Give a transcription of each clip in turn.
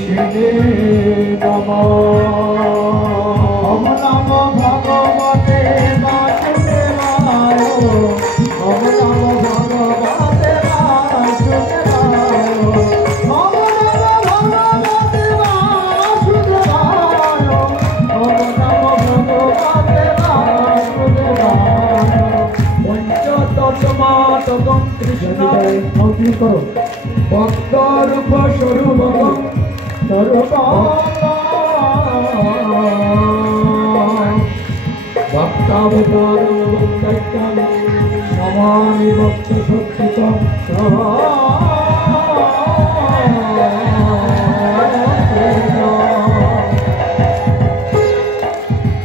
কৃষ্ণে নমঃ। ওম নমো ভগবতে বাসুদেবায়। ওম নমো ভগবতে বাসুদেবায়। ওম নমো ভগবতে বাসুদেবায়। ওম নমো ভগবতে বাসুদেবায়। পঞ্চতত্ত্বমাত্মকং কৃষ্ণ করো ভক্তরূপ স্বরূপং ভক্তাবতারম নমামি ভক্ত সচ্চিতম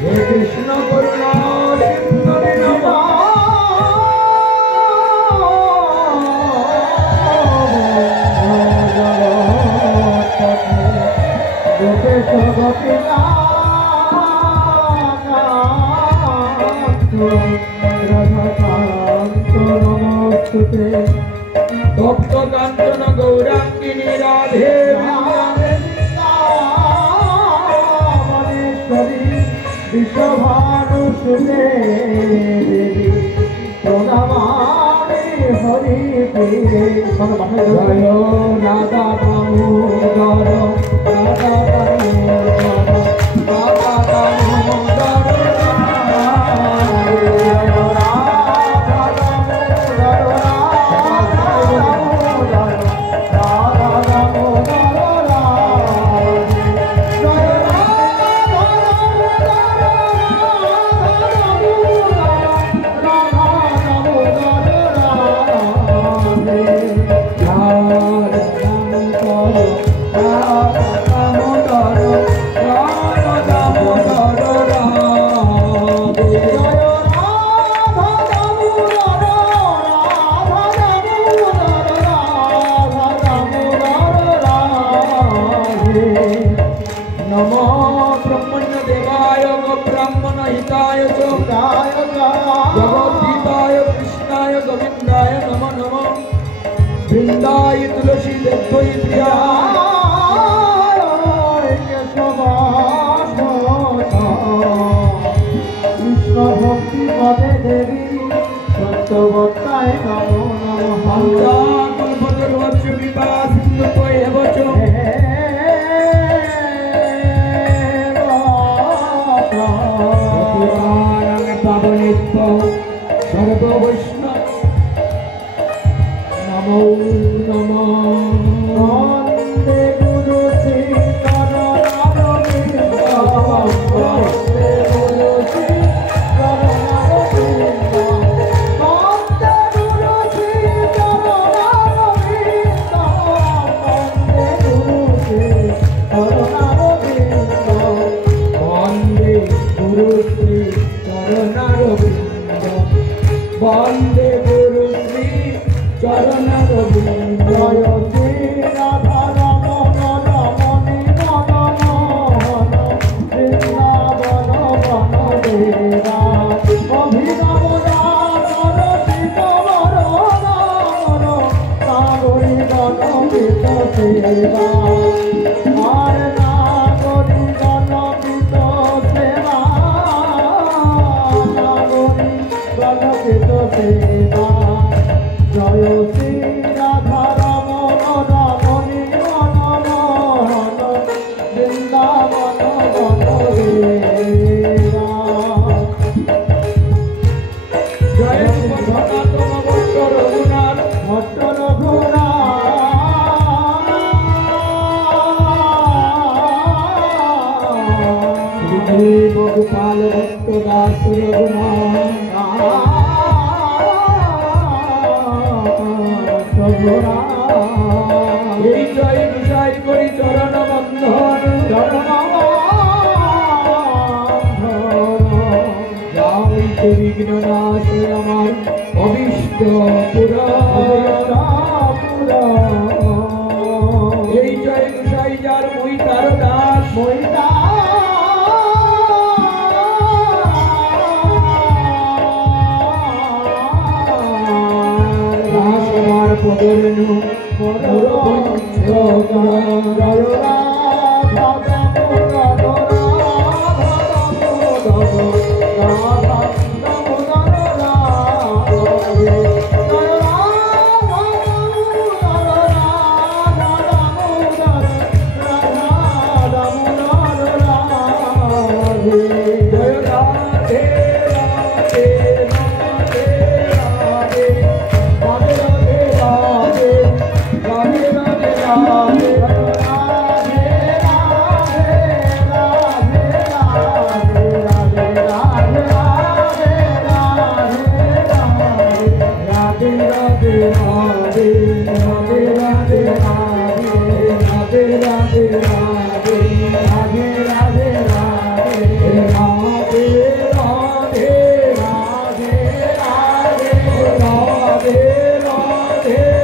হে কৃষ্ণ করুণা সিন্ধু নমঃ। তপ্ত কাঞ্চন গৌরাঙ্গিনী রাধে বিশ্বভানুসুতে দেবী প্রণমামি হরি প্রিয়ে। জয় রাধা দামোদর রাধা দামোদর রাধা দামোদর जगद्गीताय कृष्णाय गोविंदाय नमो नमः। वृंदाय तुलसी देवै प्रियाय कृष्ण भक्ति पदे देवी सत्यवताय नमो नमः। कल्पतरुवच्च कृपा सिन्धु त्वयैव च सर्ववैष्णव नमो नमः। वन्दे गुरु श्री चरणारविन्द। वन्दे गुरु श्री चरणारविन्द। वन्दे गुरु श्री चरणारविन्द। वन्दे गुरु श्री चरणारविन्द। वन्दे गुरु श्री चरणारविन्द। वन्दे गुरु श्री चरणारविन्द। जय श्री राधा रमण रमणी मदन मोहन वृन्दावन वनदेवा अभिनव राधर शिववर नामर नागरी गणपित सेवा। हरे नागरी गणपित सेवा। नागरी गणपित सेवा। जय श्री राधा रमण रमणी मनन मोहन वृन्दावन वनदेवा। जय भट्ट रघुनाथ भट्ट रघुनाथ श्री गोपाल भट्ट दास रघुनाथ। जय विषय करी चरण बंधन चरण विघ्न नाश আমার অবিষ্ট পুরা। এই জয় গোসাই যার মই তার দাস মই পদরেণু পর राधे राधे राधे राधे राधे राधे राधे राधे राधे राधे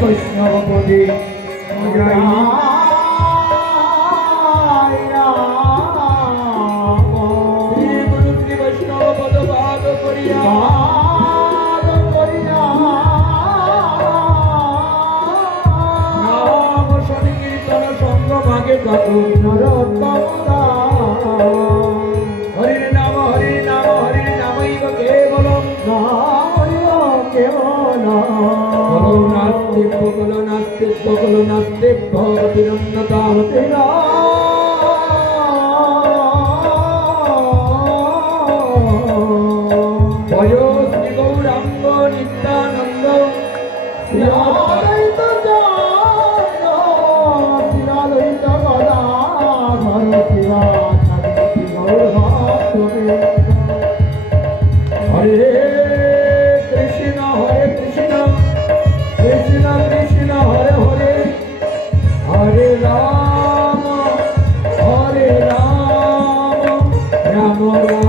वैष्णवपदे श्री गुरु श्री वैष्णव पद भाग करिया नाम संकीर्तन संग भागे करो हरि नाम इव केवलम कलो नास्ति भवतिरन्नता भयो श्री गौरांग नित्यानंद श्री अद्वैत हरे कृष्ण कृष्ण कृष्ण हरे हरे हरे राम राम राम